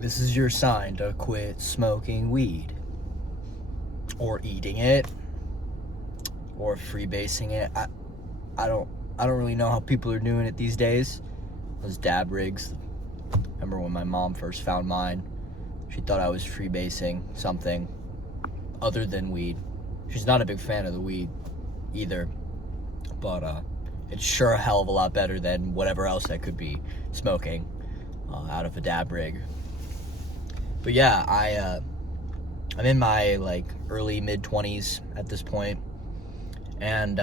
this is your sign to quit smoking weed, or eating it, or freebasing it. I don't really know how people are doing it these days. Those dab rigs. Remember when my mom first found mine? She thought I was freebasing something other than weed. She's not a big fan of the weed either, but it's sure a hell of a lot better than whatever else I could be smoking out of a dab rig. But yeah, I'm in my early mid-20s at this point, and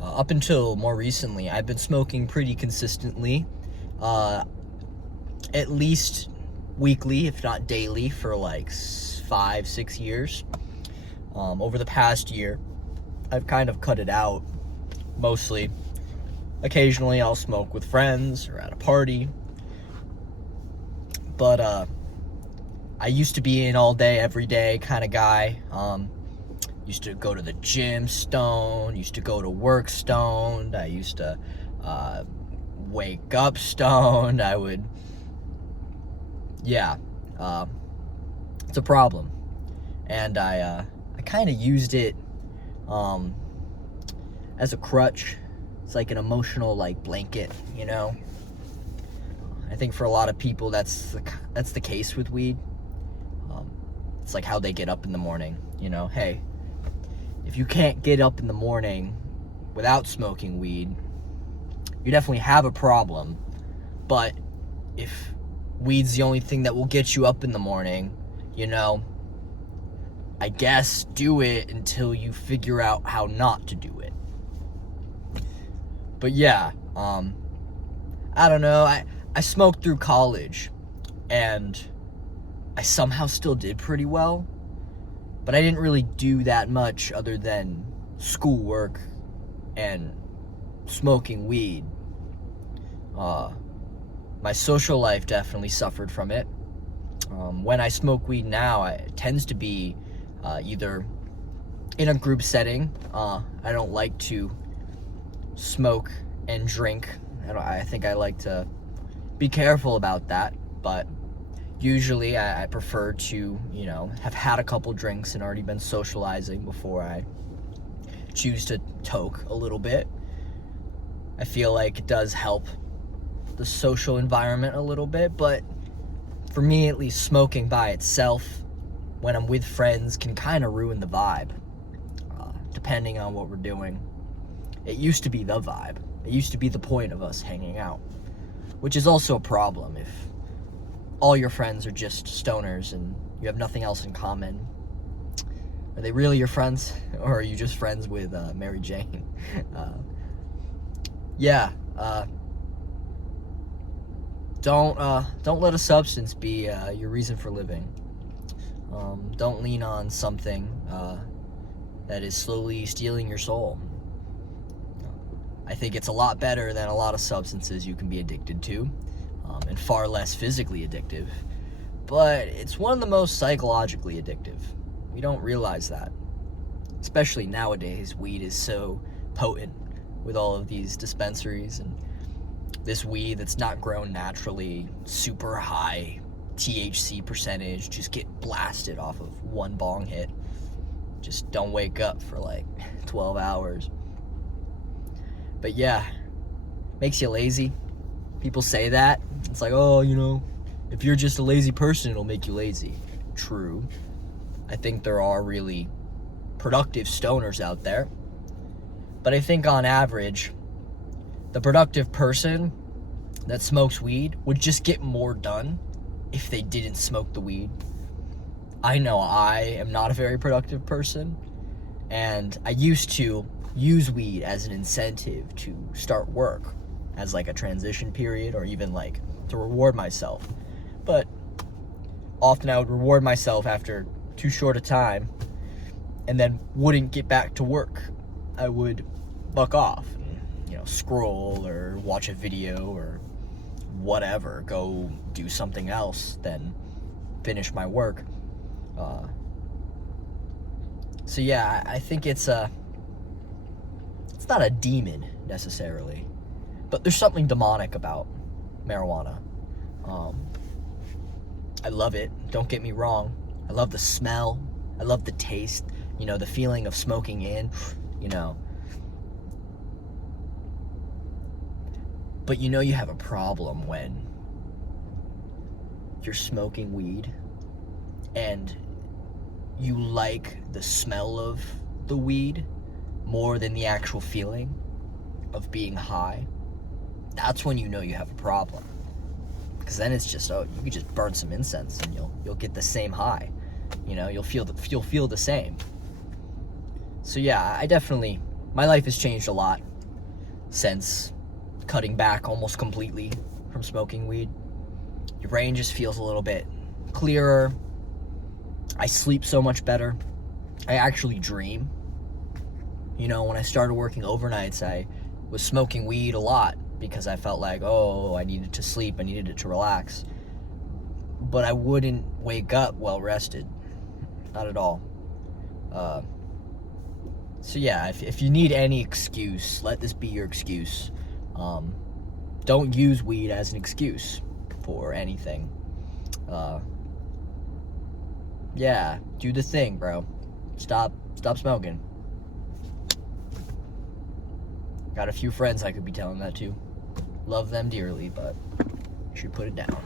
up until more recently, I've been smoking pretty consistently, at least weekly, if not daily, for 5-6 years. Over the past year, I've kind of cut it out. Mostly, occasionally I'll smoke with friends or at a party, but I used to be an all day, every day kind of guy. Used to go to the gym stoned, used to go to work stoned, I used to wake up stoned. It's a problem. And I kind of used it as a crutch. It's like an emotional blanket, you know? I think for a lot of people that's the case with weed. It's like how they get up in the morning, you know? Hey, if you can't get up in the morning without smoking weed, you definitely have a problem. But if weed's the only thing that will get you up in the morning, you know, I guess do it until you figure out how not to do it. But yeah, I don't know, I smoked through college, and I somehow still did pretty well, but I didn't really do that much other than schoolwork and smoking weed. My social life definitely suffered from it. When I smoke weed now, it tends to be either in a group setting. I don't like to smoke and drink. I think I like to be careful about that, but usually I prefer to, have had a couple drinks and already been socializing before I choose to toke a little bit. I feel like it does help the social environment a little bit, but for me at least, smoking by itself when I'm with friends can kind of ruin the vibe, depending on what we're doing. It used to be the vibe. It used to be the point of us hanging out, which is also a problem if all your friends are just stoners and you have nothing else in common. Are they really your friends, or are you just friends with Mary Jane? Don't let a substance be your reason for living. Don't lean on something that is slowly stealing your soul. I think it's a lot better than a lot of substances you can be addicted to, and far less physically addictive. But it's one of the most psychologically addictive. We don't realize that. Especially nowadays, weed is so potent with all of these dispensaries, and this weed that's not grown naturally, super high THC percentage, just get blasted off of one bong hit. Just don't wake up for 12 hours. But yeah, makes you lazy. People say that. It's like, oh, if you're just a lazy person, it'll make you lazy. True. I think there are really productive stoners out there. But I think on average, the productive person that smokes weed would just get more done if they didn't smoke the weed. I know I am not a very productive person, and I used to use weed as an incentive to start work, as a transition period, or even to reward myself. But often I would reward myself after too short a time and then wouldn't get back to work. I would buck off and, scroll or watch a video or whatever, go do something else, then finish my work. So yeah, I think it's not a demon necessarily, but there's something demonic about marijuana. I love it. Don't get me wrong. I love the smell. I love the taste. You know, the feeling of smoking in, you know. But you know you have a problem when you're smoking weed and you like the smell of the weed more than the actual feeling of being high. That's when you know you have a problem. Because then it's just, oh, you could just burn some incense and you'll get the same high. You know, you'll feel the same. So yeah, I definitely, my life has changed a lot since cutting back almost completely from smoking weed. Your brain just feels a little bit clearer. I sleep so much better. I actually dream. You know, when I started working overnights, I was smoking weed a lot because I felt like, oh, I needed to sleep, I needed it to relax. But I wouldn't wake up well rested. Not at all. So yeah, if you need any excuse, let this be your excuse. Don't use weed as an excuse for anything. Yeah, do the thing, bro. Stop smoking. Got a few friends I could be telling that to. Love them dearly, but you should put it down.